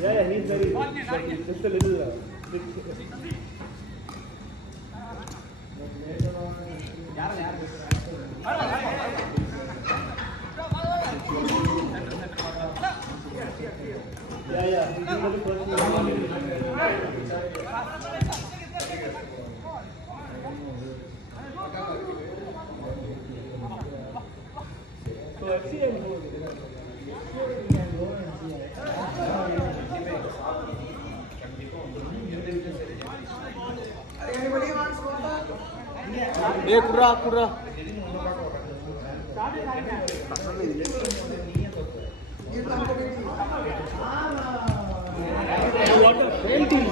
Yeah, he's very just a little. Yeah. He's the so FCM goes. ये कुर्रा same team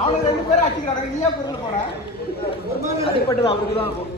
அவனுக்கு ரெண்டு பேரும் அடிக்கிறாங்க நீயா பொருள் போற அடிப்பட்டது அவருக்கு தான் இருக்கும்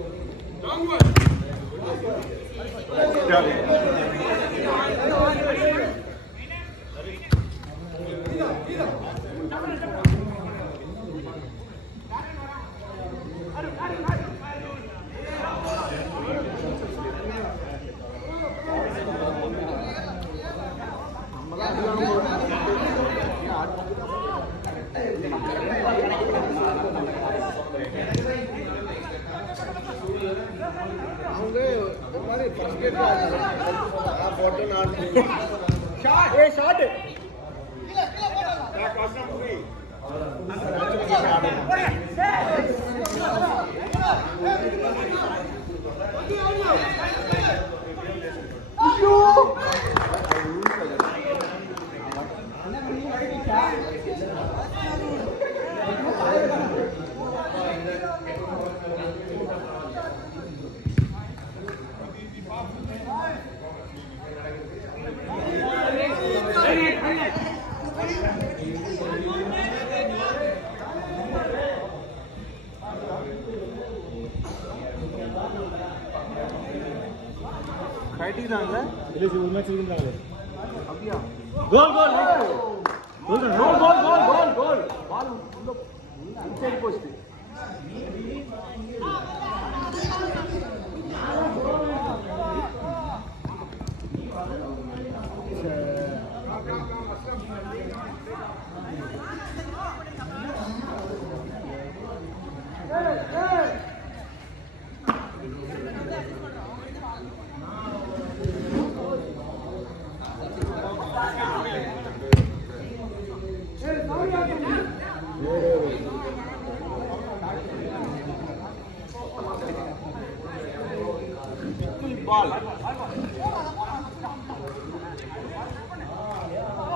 பால்.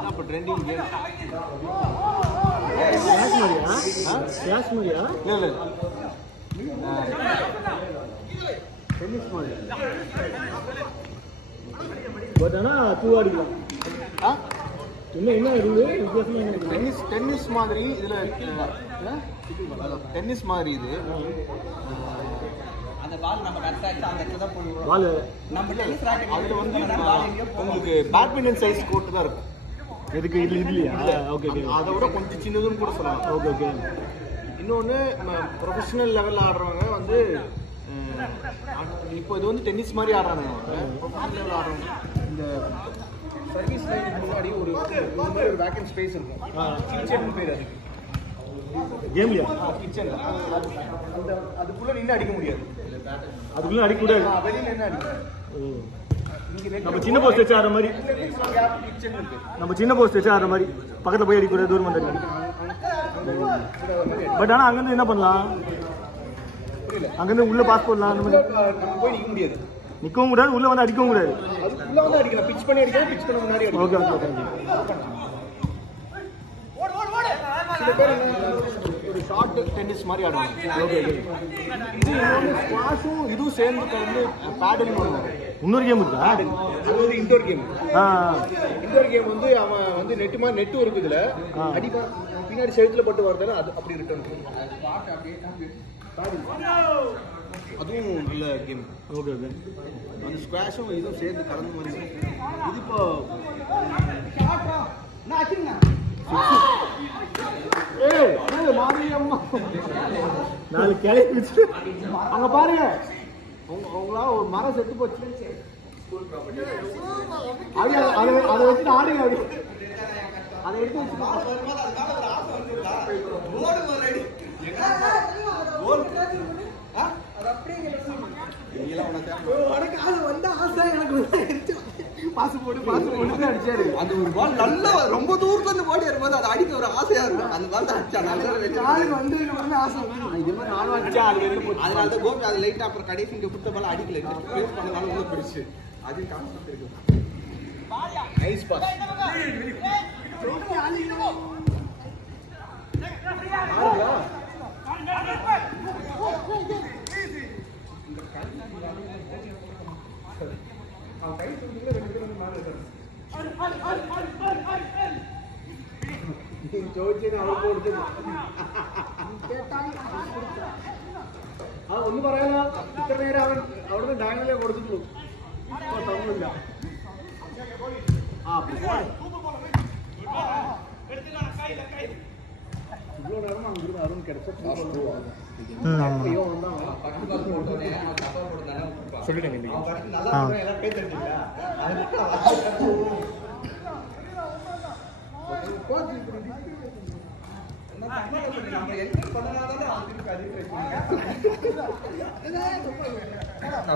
அப்ப ட்ரெண்டிங் கேம். கேஷ் மாதிரியா? இல்ல டென்னிஸ் மாதிரி. பட் ஆனா டூ அடிக்கலாம். என்ன ரூல் வித்தியாசமா என்ன? டென்னிஸ் மாதிரி இதுல டென்னிஸ் மாதிரி இது. அந்த பால் நம்ம கரெக்டா அடிச்சா அந்த இடத்துல தான் போடுவோம். பால் நம்ம டென்னிஸ் ராக்கெட் அதுல வந்து உங்களுக்கு பேட்மிண்டன் சைஸ் கோர்ட் தான் இருக்கும். எதுக்கு இது இல்லையா? Okay okay. அதை விட கொஞ்சம் சின்னதுன்னு கூட சொல்லலாம். Okay okay. இன்னொன்று ப்ரொஃபஷனல் லெவலில் ஆடுறவங்க வந்து இப்போ இது வந்து டென்னிஸ் மாதிரி ஆடுறாங்க. ப்ரொஃபஷனல் லெவலில் ஆடுறவங்க இந்த சர்வீஸ் லைனுக்கு முன்னாடி ஒரு மாதிரி ஒரு வேக்கன்ட் ஸ்பேஸ் இருக்கும். கிச்சன் பேர் அதுக்கு. கேம்லையா? கிச்சன் அந்த அதுக்குள்ளே நின்று அடிக்க முடியாது. அதுக்குள்ளே அடிக்கக்கூடாது. வெளியில் நின்று அடிக்கும். நம்ம சின்ன போஸ்ட் வச்சு ஆடுற மாதிரி. நம்ம சின்ன போஸ்ட் வச்சு ஆடுற மாதிரி பக்கத்தில் போய் அடிக்கூடாது, தூரம் வந்து அடிக்கணும். பட் ஆனால் அங்கேருந்து என்ன பண்ணலாம்? அங்கேருந்து உள்ளே பாஸ் போடலாம். அந்த மாதிரி போய் நிற்க முடியாது. நிற்கவும் கூடாது, உள்ளே வந்து அடிக்கவும் கூடாது. உள்ளே வந்து அடிக்கலாம். பிச் பண்ணி அடிக்கலாம். பிச் பண்ண முன்னாடி அடிக்கலாம். Okay okay. சில பேர் ஒரு ஷார்ட் டென்னிஸ் மாதிரி ஆடுவாங்க. Okay okay. இது இன்னொன்று ஸ்குவாஷும் இதுவும் சேர்ந்து கலந்து பேடல்னு வருவாங்க. இன்னொரு கேம் இருக்கா? அது வந்து இன்டோர் கேம். இன்டோர் கேம் வந்து அவன் வந்து நெட்டும் இருக்கு. இதுல அடிப்பா பின்னாடி செழுத்துல பட்டு வரதால அது அப்படி ரிட்டர்ன். அதுவும் நல்ல கேம். Okay okay. அந்த ஸ்குவாஷும் இதுவும் சேர்ந்து கலந்து மாதிரி. இது இப்போ நாலு கிளம்பி அங்க பாருங்க, அவங்களா ஒரு மரம் செத்து போச்சு. அதை வச்சு ஆடுங்க. அப்படி அதை எடுத்து வச்சு பாசு போட்டு அடிச்சாரு. அந்த ஒரு பால் நல்லா ரொம்ப தூரத்துல இருந்து போடி வரும்போது அதை அடிக்க ஒரு ஆசையா இருக்கும். அந்த பால் தான் அடிச்சா நல்லா வந்து ஆசை. இதே மாதிரி நானும் அடிச்சா அது அதனால தான் கோபி அது லைட்டா அப்புறம் கடைசி இங்க கொடுத்த பால் அடிக்கல. ஃபேஸ் பண்ணனால உள்ள போயிடுச்சு. அது கான்செப்ட் இருக்கு. Nice boss. ഒന്നും പറയാനോ, ഇത്ര നേരം അവൻ അവിടുന്ന് ഡാങ്ങിലേ കൊടുത്തിട്ടുള്ളൂ. തന്നില്ല. இவ்வளோ நேரமா அங்கிருந்து அருண் கிடைச்சா சொல்லிட்டேன்.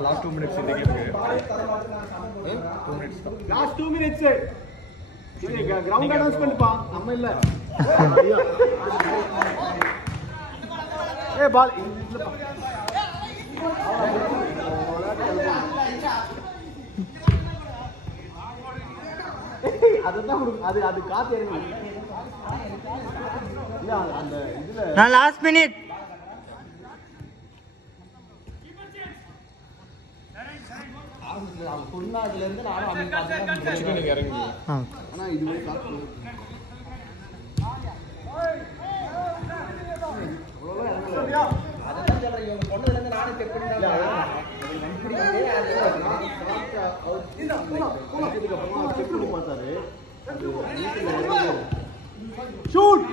லாஸ்ட் 2 மினிட்ஸ் இந்த கேமுக்கு. Last 2 minutes. கிரவுண்ட் அனௌன்ஸ்மெண்ட் பா, நம்ம இல்ல. ஏ பால் அதுதான் அது காத்து இறங்கி இல்ல அந்த இதுல நான் லாஸ்ட் மினிட் சொன்னதுல இருந்து நானும் அமீன் பார்த்தேன் இறங்கி. ஆனா இதுவே காத்து அதான் சொல்றேன். இவங்க பொண்ணுல இருந்து நானும் செக் பார்த்தாரு. ஷூட்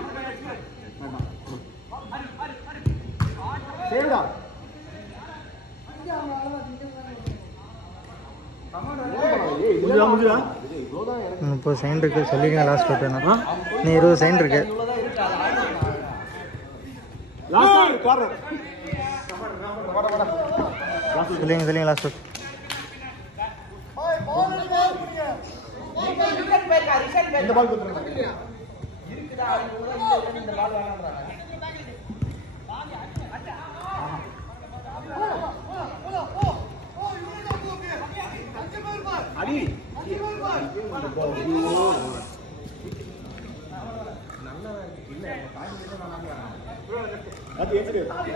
சேவ்டா. இப்போ சைன் இருக்கு சொல்லிங்க. லாஸ்ட் போட்டேன்னா நீ 20 சைன் இருக்கு. சொல்லிங்க லாஸ்ட் இந்த பால் கொடுத்துருங்க. அடி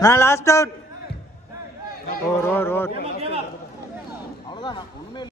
நான் லாஸ்ட் அவுட். ஓவர். அவ்வளவுதான். ஒண்ணுமே